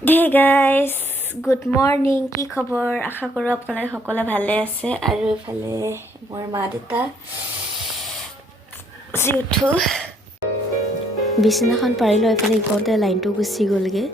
Hey guys, good morning. কি খবৰ? আশা কৰোঁ আপোনালোকে সকলোৱে ভালে আছে আৰু ইফালে মোৰ মা দেউতা উঠো বিছনাখন পাৰি লৈ ইফালে ইকোতে লাইনটো গুচি গ'লগে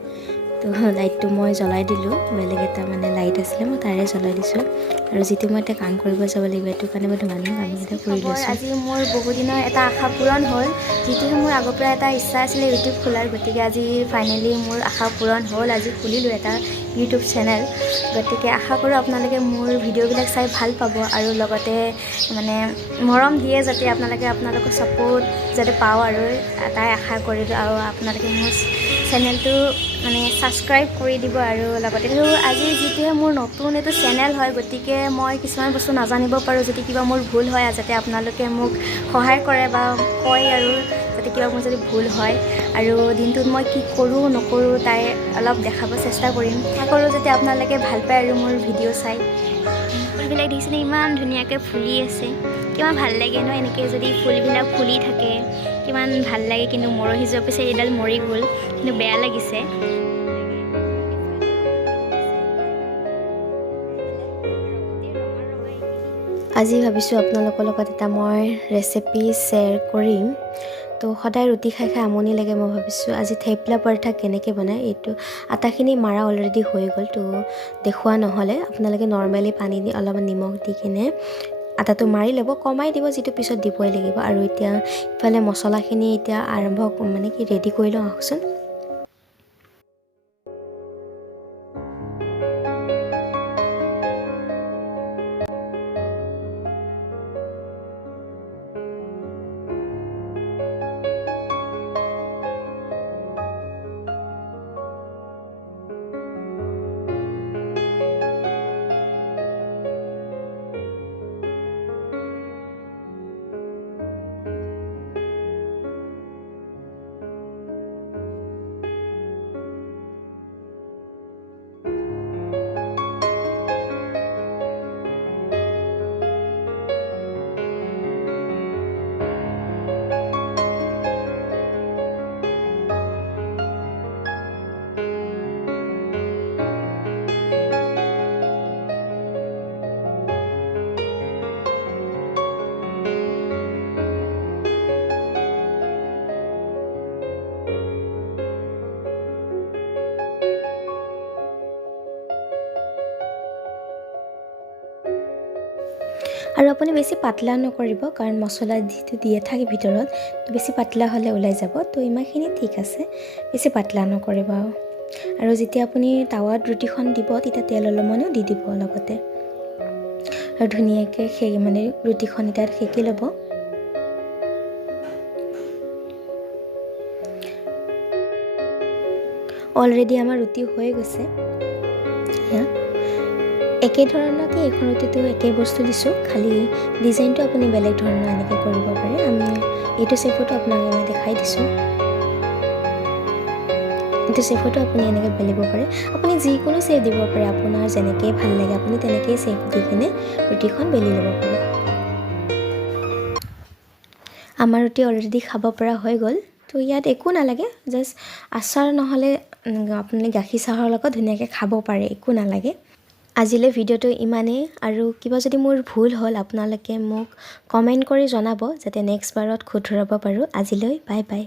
তো লাইটটো মই জ্বলাই দিলোঁ বেলেগ এটা মানে লাইট আছিলে মই তাৰে জ্বলাই দিছোঁ আৰু যিটো মই এতিয়া কাম কৰিব যাব লাগিব এইটো কাৰণে মই ধুমাধুম কামকেইটা কৰি লৈছোঁ আজি মোৰ বহুদিনৰ এটা আশা পূৰণ হ'ল যিটো মোৰ আগৰ পৰা এটা ইচ্ছা আছিলে ইউটিউব খোলাৰ গতিকে আজি ফাইনেলি মোৰ আশা পূৰণ হ'ল আজি খুলিলোঁ এটা ইউটিউব চেনেল গতিকে আশা কৰোঁ আপোনালোকে মোৰ ভিডিঅ'বিলাক চাই ভাল পাব আৰু লগতে মানে মৰম দিয়ে যাতে আপোনালোকৰ ছাপোৰ্ট যাতে পাওঁ আৰু তাই আশা কৰিলোঁ আৰু আপোনালোকে মোৰ চেনেলটো মানে ছাবস্ক্ৰাইব কৰি দিব আৰু লগতে আজি যিটোহে মোৰ নতুন এইটো চেনেল হয় গতিকে মই কিছুমান বস্তু নাজানিব পাৰোঁ যদি কিবা মোৰ ভুল হয় যাতে আপোনালোকে মোক সহায় কৰে বা কয় আৰু যাতে কিবা মোৰ যদি ভুল হয় আৰু দিনটোত মই কি কৰোঁ নকৰোঁ তাই অলপ দেখাব চেষ্টা কৰিম আশা কৰোঁ যাতে আপোনালোকে ভাল পায় আৰু মোৰ ভিডিঅ' চাই ফুলবিলাক দেখিছেনে ইমান ধুনীয়াকৈ ফুলি আছে কিমান ভাল লাগে ন এনেকৈ যদি ফুলবিলাক ফুলি থাকে কিমান ভাল লাগে কিন্তু মৰহি যোৱাৰ পিছত এইডাল মৰি গ'ল কিন্তু বেয়া লাগিছে আজি ভাবিছোঁ আপোনালোকৰ লগত এটা মই ৰেচিপি শ্বেয়াৰ কৰিম তো সদায় ৰুটি খাই খাই আমনি লাগে মই ভাবিছোঁ আজি থেপলা পাৰাঠা কেনেকৈ বনায় এইটো আটাখিনি মাৰা অলৰেডি হৈ গ'ল তো দেখুওৱা নহ'লে আপোনালোকে নৰ্মেলি পানী দি অলপমান নিমখ দি কিনে আটাটো মাৰি ল'ব কমাই দিব যিটো পিছত দিবই লাগিব আৰু এতিয়া ইফালে মছলাখিনি এতিয়া আৰম্ভ মানে কি ৰেডি কৰি লওঁ আহকচোন আৰু আপুনি বেছি পাতলা নকৰিব কাৰণ মছলা যিটো দিয়ে থাকে ভিতৰত বেছি পাতলা হ'লে ওলাই যাব তো ইমানখিনি ঠিক আছে বেছি পাতলা নকৰিব আৰু যেতিয়া আপুনি টাৱাত ৰুটিখন দিব তেতিয়া তেল অলপমানো দি দিব লগতে আৰু ধুনীয়াকৈ মানে ৰুটিখন এতিয়া সেকি ল'ব অলৰেডি আমাৰ ৰুটি হৈ গৈছে একে ধৰণতে এইখন ৰুটিটো একে বস্তু দিছোঁ খালি ডিজাইনটো আপুনি বেলেগ ধৰণৰ এনেকৈ কৰিব পাৰে আমি এইটো চেপতো আপোনালোকে মই দেখাই দিছোঁ এইটো চেপতো আপুনি এনেকৈ বেলিব পাৰে আপুনি যিকোনো চেপ দিব পাৰে আপোনাৰ যেনেকৈ ভাল লাগে আপুনি তেনেকৈয়ে চেপ দি কিনে ৰুটিখন বেলি ল'ব পাৰে আমাৰ ৰুটি অলৰেডি খাব পৰা হৈ গ'ল তো ইয়াত একো নালাগে জাষ্ট আচাৰ নহ'লে আপুনি গাখীৰ চাহৰ লগত ধুনীয়াকৈ খাব পাৰে একো নালাগে আজিলৈ ভিডিঅ'টো ইমানেই আৰু কিবা যদি মোৰ ভুল হ'ল আপোনালোকে মোক কমেণ্ট কৰি জনাব যাতে নেক্সট বাৰত শুধৰাব পাৰোঁ আজিলৈ বাই বাই